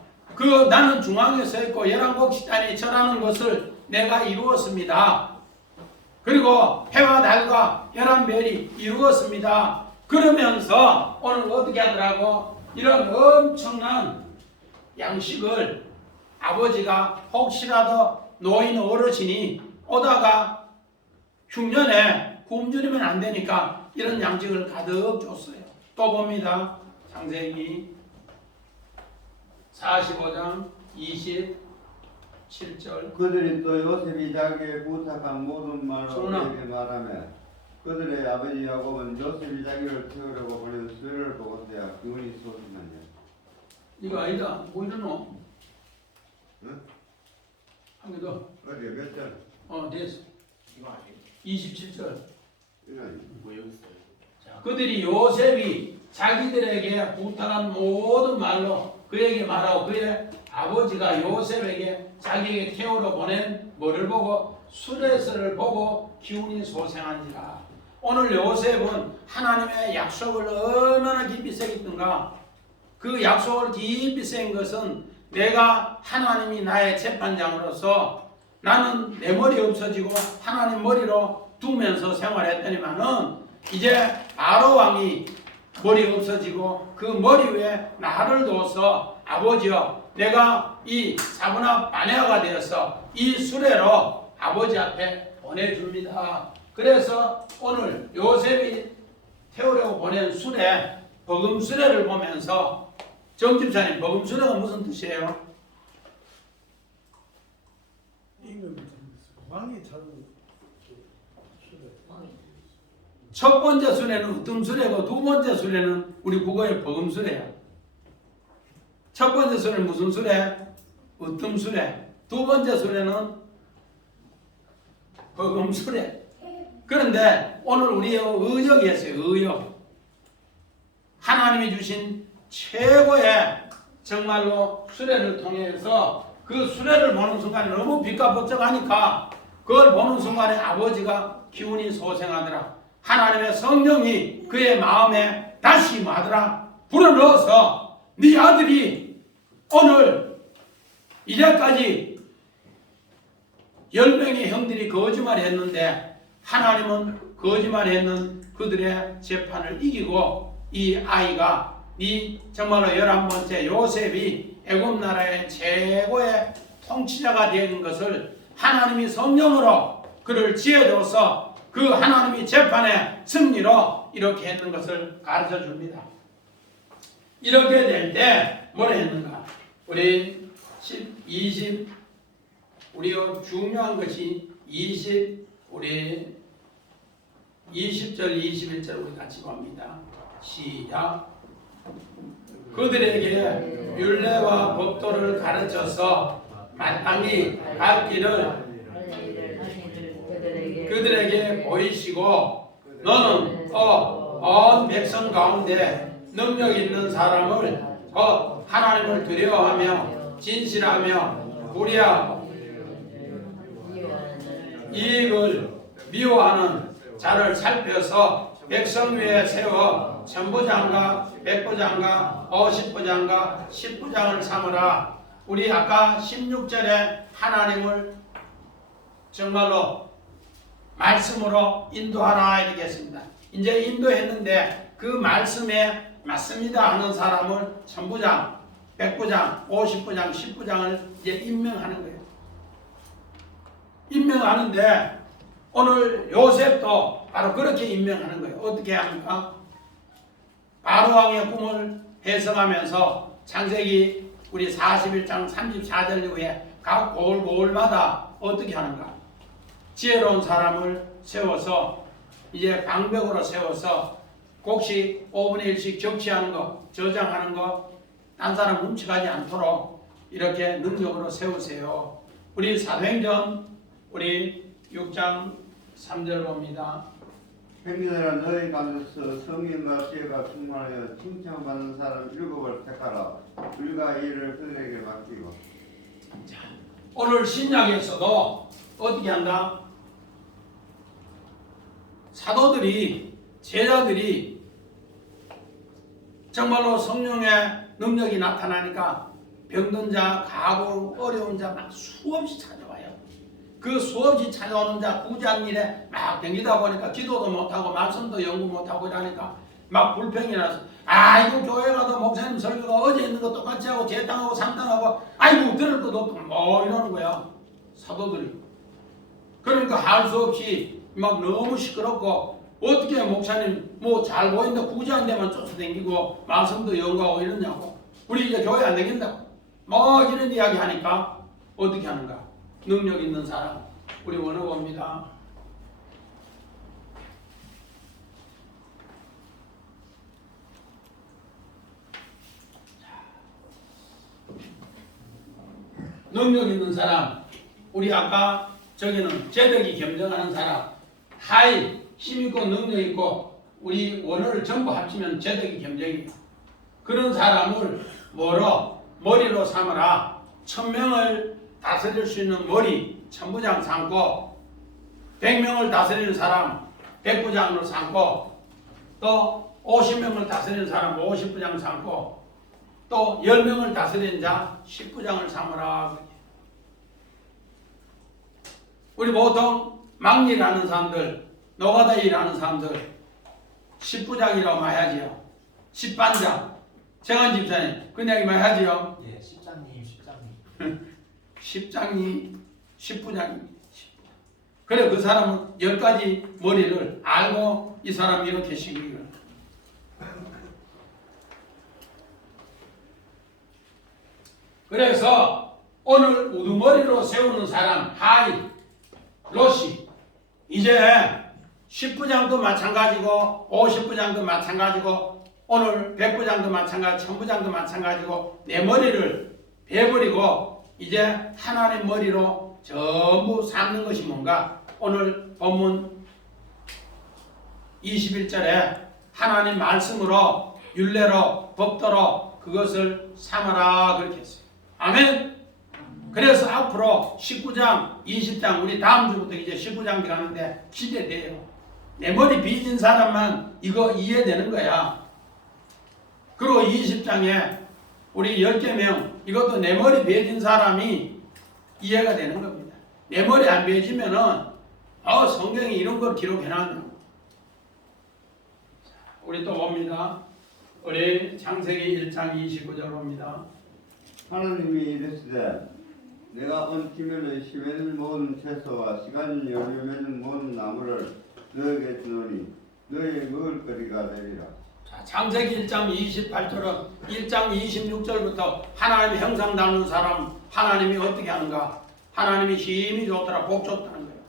나는 중앙에 서 있고 열왕곡식단이 절하는 것을 내가 이루었습니다. 그리고 해와 달과 열한별이 이루었습니다. 그러면서 오늘 어떻게 하더라고? 이런 엄청난 양식을 아버지가 혹시라도 노인 어르신이 오다가 흉년에 굶주리면 안 되니까 이런 양식을 가득 줬어요. 또 봅니다. 창세기 45장 27절. 그들이 또 요셉이 자기의 부탁한 모든 말로 소나. 그에게 말하며 그들의 아버지 야곱은 요셉이 자기를 태우려고 보낸 수레를 보고서야 기운이 솟으나니. 이거 아니다. 뭐 이러노? 응? 한 개 더. 어디 몇 절? 됐어. 이거 아니에요? 27절. 이런. 뭐 여기 있어요? 자, 그들이 요셉이 자기들에게 부탁한 모든 말로 그에게 말하고 그의 아버지가 요셉에게 자기에게 태우러 보낸 뭐를 보고 수레스를 보고 기운이 소생한지라. 오늘 요셉은 하나님의 약속을 얼마나 깊이 새겼던가. 그 약속을 깊이 새긴 것은 내가 하나님이 나의 재판장으로서 나는 내 머리 없어지고 하나님 머리로 두면서 생활했더니만은 이제 바로 왕이 머리 없어지고 그 머리 위에 나를 둬서 아버지여 내가 이 사분합 아내가 되어서 이 수레로 아버지 앞에 보내줍니다. 그래서 오늘 요셉이 태우려고 보낸 수레 버금수레를 보면서 정집사님 버금수레가 무슨 뜻이에요? 왕이 잘 첫 번째 수레는 어떤 수레고 두 번째 수레는 우리 국어의 버금수레야. 첫 번째 수레는 무슨 수레? 어떤 수레. 두 번째 수레는 버금수레. 그런데 오늘 우리의 의역이 있어요. 의역. 하나님이 주신 최고의 정말로 수레를 통해서 그 수레를 보는 순간에 너무 빛과 복잡하니까 그걸 보는 순간에 아버지가 기운이 소생하더라. 하나님의 성령이 그의 마음에 다시 뭐하더라? 불어넣어서 네 아들이 오늘 이제까지 10명의 형들이 거짓말했는데 하나님은 거짓말했는 그들의 재판을 이기고 이 아이가 이 정말로 11번째 요셉이 애굽 나라의 최고의 통치자가 되는 것을 하나님이 성령으로 그를 지어줘서 그 하나님이 재판의 승리로 이렇게 했는 것을 가르쳐 줍니다. 이렇게 될 때 뭘 했는가? 우리 20 우리가 중요한 것이 우리 20절 21절 우리 같이 봅니다. 시작. 그들에게 율례와 법도를 가르쳐서 마땅히 갈 길을 그들에게 보이시고 너는 온 백성 가운데 능력 있는 사람을 곧 하나님을 두려워하며 진실하며 불의하고 이익을 미워하는 자를 살펴서 백성 위에 세워 천부장과 백부장과 50부장과 10부장을 삼으라. 우리 아까 16절에 하나님을 정말로 말씀으로 인도하라 이렇게 했습니다. 이제 인도했는데 그 말씀에 맞습니다 하는 사람을 천부장, 백부장, 50부장, 10부장을 이제 임명하는 거예요. 임명하는데 오늘 요셉도 바로 그렇게 임명하는 거예요. 어떻게 합니까? 바로왕의 꿈을 해석하면서 창세기 우리 41장 34절 이후에 각 고을마다 어떻게 하는가? 지혜로운 사람을 세워서 이제 방벽으로 세워서 곡식 5분의 1씩 적치하는 거, 저장하는 거, 딴 사람 훔쳐가지 않도록 이렇게 능력으로 세우세요. 우리 사도행전 우리 6장 3절 봅니다. 행민들아 너희 가운데서 성령과 지혜가 충만하여 칭찬받는 사람 7을 택하라. 불과 일을 그들에게 맡기고. 오늘 신약에서도 어떻게 한다? 사도들이 제자들이 정말로 성령의 능력이 나타나니까 병든 자, 가고 어려운 자 막 수없이 찾아와요. 그 수없이 찾아오는 자 구제한 일에 막 댕기다 보니까 기도도 못하고 말씀도 연구 못하고 이러니까 막 불평이 나서 아이고 교회 가도 목사님 설교가 어제 있는 거 똑같이 하고 제땅하고 삼땅하고 아이고 들을 것도 없고 뭐 이러는 거야. 사도들이. 그러니까 할 수 없이 막 너무 시끄럽고 어떻게 목사님 뭐 잘 보인다 구제한 데만 쫓아다니고 말씀도 연구하고 이러냐고. 우리 이제 교회 안 다닌다고. 뭐 이런 이야기 하니까 어떻게 하는가. 능력 있는 사람 우리 원어봅니다. 능력 있는 사람 우리 아까 저기는 재덕이 겸정하는 사람 하이 힘있고 능력있고 우리 원어를 전부 합치면 재덕이 겸정이에요. 그런 사람을 뭐로 머리로 삼으라. 1000명을 다스릴 수 있는 머리 천부장 삼고 100명을 다스리는 사람 100부장으로 삼고 또 50명을 다스리는 사람 50부장 삼고 또 10명을 다스리는 자 10부장을 삼으라. 우리 보통 막일 하는 사람들 노가다 일하는 사람들 10부장이라고 말하지요. 10반장 정한 집사님 그 이야기 말하지요. 예, 십장님, 십장님. 10장이 10부장입니다. 그래 그 사람은 10가지 머리를 알고 이 사람이 이렇게 시키는 그래서 오늘 우두머리로 세우는 사람 하이 로시 이제 10부장도 마찬가지고 50부장도 마찬가지고 오늘 100부장도 마찬가지 1000부장도 마찬가지고 내 머리를 베버리고 이제 하나님 머리로 전부 삼는 것이 뭔가 오늘 본문 21절에 하나님 말씀으로 율례로 법도로 그것을 삼아라 그렇게 했어요. 아멘. 그래서 앞으로 19장 20장 우리 다음 주부터 이제 19장 들어가는데 기대돼요. 내 머리 빚은 사람만 이거 이해되는 거야. 그리고 20장에 우리 10개명 이것도 내 머리 빚은 사람이 이해가 되는 겁니다. 내 머리 안 빚으면은 성경이 이런 걸 기록해놨냐. 우리 또 봅니다. 우리 창세기 1장 29절 봅니다. 하나님이 이르시되 내가 온 기면의 시멘을 모은 채소와 시간 여류면 모은 나무를 너에게 주노니 너의 먹을 거리가 되리라. 자, 창세기 1장 28절은 1장 26절부터 하나님의 형상 닮은 사람 하나님이 어떻게 하는가. 하나님이 힘이 좋더라 복 좋다는 거예요.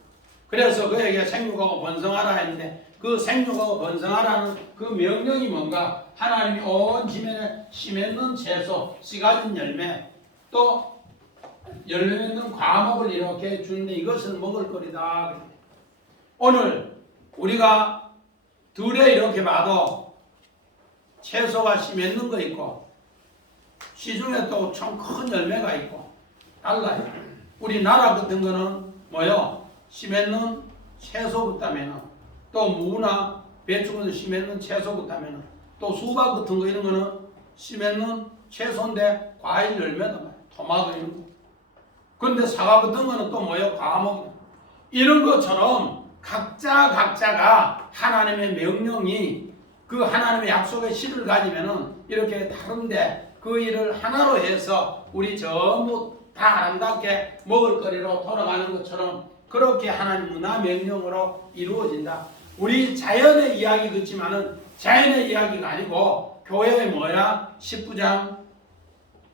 그래서 그에게 생육하고 번성하라 했는데 그 생육하고 번성하라는 그 명령이 뭔가 하나님이 온 지면에 씨 맺는 채소, 씨 가진 열매 또 열매 맺는 과목을 이렇게 주는데 이것은 먹을 거리다. 오늘 우리가 둘에 이렇게 봐도 채소가 씨 맺는 거 있고 씨 중에 또 엄청 큰 열매가 있고 달라요. 우리나라 같은 거는 뭐요? 씨 맺는 채소부터면은 또 무나 배추 같은 씨 맺는 채소부터면은 또 수박 같은 거 이런 거는 씨 맺는 채소인데 과일 열매다 말이야. 토마토 이런 거. 근데 사과 같은 거는 또 뭐예요? 과목. 이런 것처럼 각자가 하나님의 명령이 그 하나님의 약속의 실을 가지면은 이렇게 다른데 그 일을 하나로 해서 우리 전부 다 아름답게 먹을거리로 돌아가는 것처럼 그렇게 하나님 문화 명령으로 이루어진다. 우리 자연의 이야기 같지만은 자연의 이야기가 아니고 교회의 뭐야? 10부장,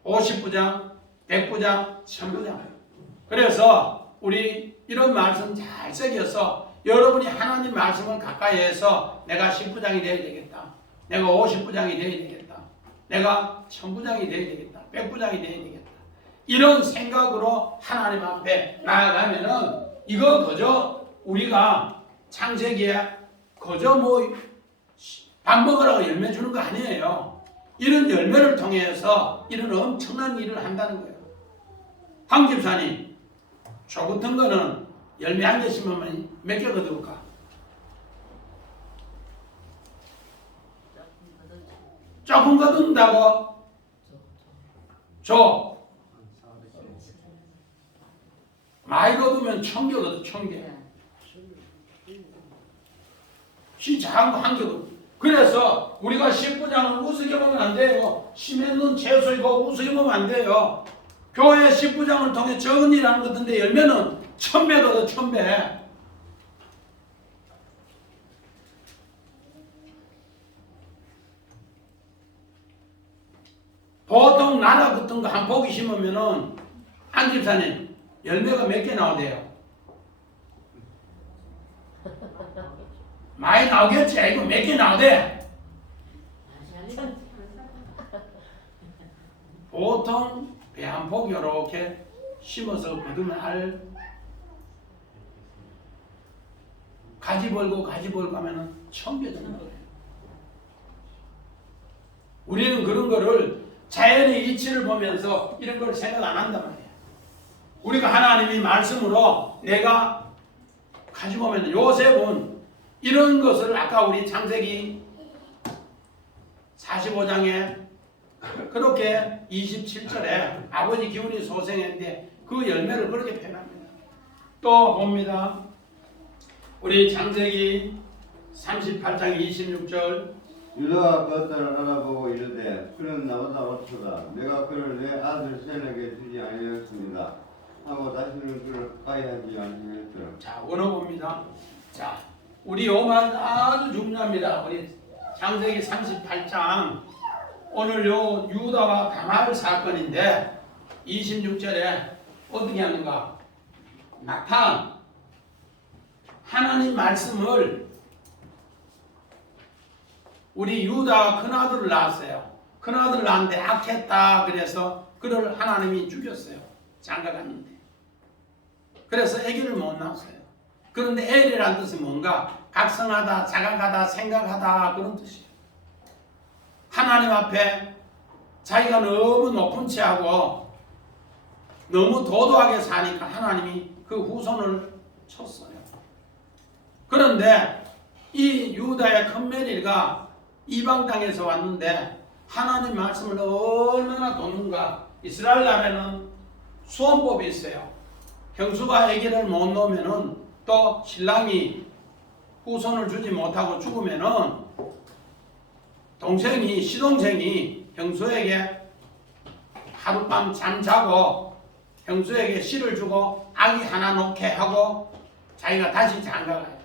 50부장, 100부장, 1000부장. 그래서 우리 이런 말씀 잘 새겨서 여러분이 하나님 말씀을 가까이 해서 내가 10부장이 되어야 되겠다. 내가 50부장이 되어야 되겠다. 내가 1000부장이 되어야 되겠다. 100부장이 되어야 되겠다. 이런 생각으로 하나님 앞에 나아가면은 이거 그저 우리가 창세기에 그저 뭐 밥 먹으라고 열매 주는 거 아니에요. 이런 열매를 통해서 이런 엄청난 일을 한다는 거예요. 황 집사님, 저 같은 거는 열매 한 개 심으면 몇 개 거둘까? 조금 거둔다고? 줘. 많이 거두면 1000개거든. 1000개. 씨 작은 거 1개도. 그래서 우리가 10부장을 우습게 보면 안 돼요. 심에 있는 채소 이거 우습게 보면 안 돼요. 교회 10부장을 통해 적은 일하는 것인데 열매는 1000배거든. 1000배. 보통 나라 같은 거 한 포기 심으면은 한 집사님 열매가 몇 개 나오대요? 많이 나오겠지. 이거 몇 개 나오대? 보통 배 한 포기 이렇게 심어서 거두면 알 가지 벌고 하면은 1000개 되는 거예요. 우리는 그런 거를 자연의 이치를 보면서 이런 걸 생각 안 한단 말이에요. 우리가 하나님이 말씀으로 내가 가지고 오면 요셉은 이런 것을 아까 우리 창세기 45장에 그렇게 27절에 아버지 기운이 소생했는데 그 열매를 그렇게 표현합니다. 또 봅니다. 우리 창세기 38장 26절 유다가 그것들을 알아보고 이르되 그는 나보다 옳도다. 내가 그를 내 아들 셀에게 주지 아니하였습니다 하고 다시는 그를 가까이 하지 아니하였더라. 자, 원어봅니다. 자, 우리 요만 아주 중요합니다. 우리 창세기 38장 오늘 요 유다와 다말 사건인데 26절에 어떻게 하는가? 나탄 하나님 말씀을 우리 유다가 큰아들을 낳았어요. 큰아들을 낳았는데 악했다. 그래서 그를 하나님이 죽였어요. 장가갔는데. 그래서 아기를 못 낳았어요. 그런데 엘이라는 뜻은 뭔가? 각성하다, 자각하다, 생각하다 그런 뜻이에요. 하나님 앞에 자기가 너무 높은 채하고 너무 도도하게 사니까 하나님이 그 후손을 쳤어요. 그런데 이 유다의 큰 며느리가 이방 땅에서 왔는데 하나님 말씀을 얼마나 돕는가. 이스라엘 나라에는 수원법이 있어요. 형수가 아기를 못 놓으면은 또 신랑이 후손을 주지 못하고 죽으면은 시동생이 형수에게 하룻밤 잠자고 형수에게 씨를 주고 아기 하나 놓게 하고 자기가 다시 장가가요.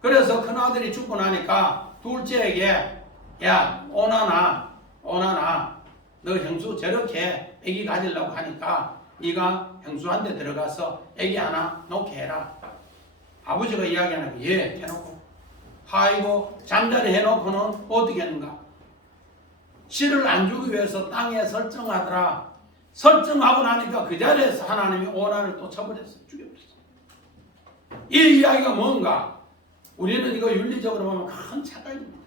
그래서 큰아들이 죽고 나니까 둘째에게 야 오나나 너 형수 저렇게 아기 가지려고 하니까 네가 형수한테 들어가서 아기 하나 놓게 해라. 아버지가 이야기하는 예 해놓고 아이고 잠자리 해놓고는 어떻게 하는가? 씨를 안 주기 위해서 땅에 설정하더라. 설정하고 나니까 그 자리에서 하나님이 오나를 또 쳐버렸어요. 죽여버렸어요. 이 이야기가 뭔가? 우리는 이거 윤리적으로 보면 큰 착각입니다.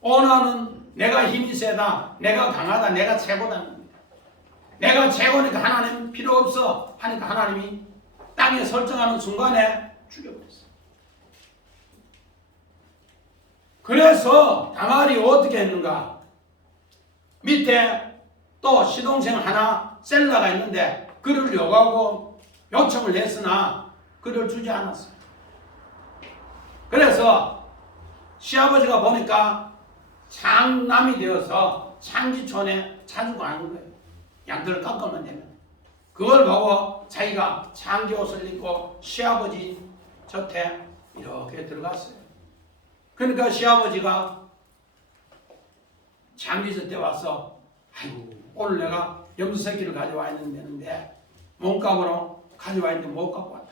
오나는 내가 힘이 세다, 내가 강하다, 내가 최고다. 내가 최고니까 하나님 필요 없어 하니까 하나님이 땅에 설정하는 순간에 죽여버렸어요. 그래서 다말이 어떻게 했는가? 밑에 또 시동생 하나 셀라가 있는데 그를 요청을 했으나 그를 주지 않았어요. 그래서 시아버지가 보니까 장남이 되어서 창기촌에 자주 가는 거예요. 양들을 깎으면 되면. 그걸 보고 자기가 창기 옷을 입고 시아버지 곁에 이렇게 들어갔어요. 그러니까 시아버지가 창기 곁에 와서 아이고 오늘 내가 염소 새끼를 가져와 있는데 몸값으로 가져와 있는데 못 갖고 왔다.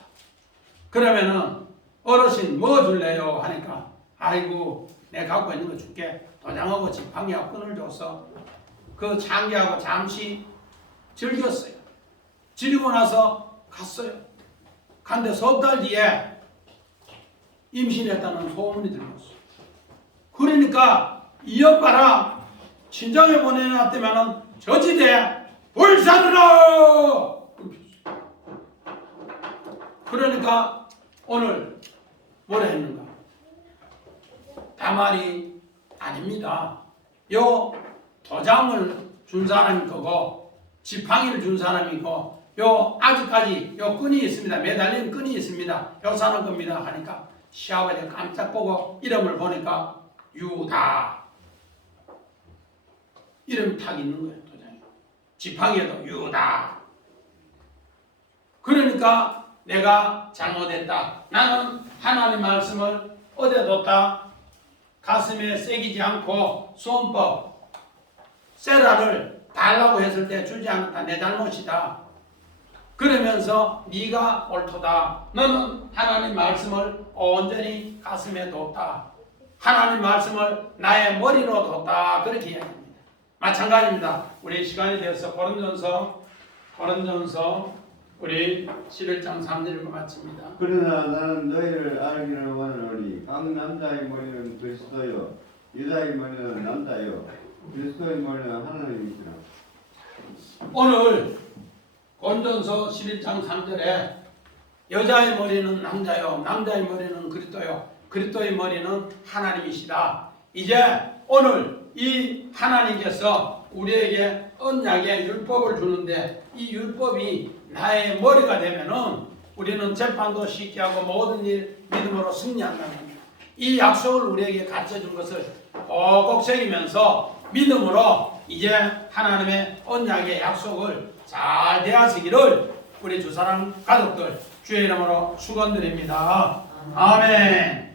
그러면은 어르신 뭐 줄래요? 하니까 아이고 내가 갖고 있는 거 줄게. 도장하고 지팡이하고 끈을 줘서 그 창기하고 잠시 즐겼어요. 즐기고 나서 갔어요. 간데 석 달 뒤에 임신했다는 소문이 들렸어요. 그러니까 이 오빠라 친정에 보내놨다면은 저지대 불사르라. 그러니까 오늘 뭐라 했는가? 다말이 아닙니다. 요 도장을 준 사람이 거고 지팡이를 준 사람이고 요 아직까지 요 끈이 있습니다. 매달린 끈이 있습니다. 요 사는 겁니다. 하니까 시아버지가 깜짝 보고 이름을 보니까 유다 이름이 탁 있는 거예요. 도장에 지팡이에도 유다. 그러니까 내가 잘못했다. 나는 하나님 말씀을 어디에 뒀다? 가슴에 새기지 않고 수원법 세라를 달라고 했을 때 주지 않았다. 내 잘못이다. 그러면서 네가 옳도다. 너는 하나님 말씀을 온전히 가슴에 뒀다. 하나님 말씀을 나의 머리로 뒀다. 그렇게 이야기합니다. 마찬가지입니다. 우리 시간이 되어서 고린전서 우리 11장 3절을 마칩니다. 그러나 나는 너희를 알기를 원하노니 각 남자의 머리는 그리스도요 여자의 머리는 남자요 그리스도의 머리는 하나님이시라. 오늘 고린전서 11장 3절에 여자의 머리는 남자요 남자의 머리는 그리스도요 그리스도의 머리는 하나님이시다. 이제 오늘 이 하나님께서 우리에게 언약의 율법을 주는데 이 율법이 나의 머리가 되면은 우리는 재판도 쉽게 하고 모든 일 믿음으로 승리한다는 겁니다. 이 약속을 우리에게 가르쳐준 것을 꼭꼭 새기면서 믿음으로 이제 하나님의 언약의 약속을 잘 대하시기를 우리 주사랑 가족들 주의 이름으로 축원드립니다. 아멘.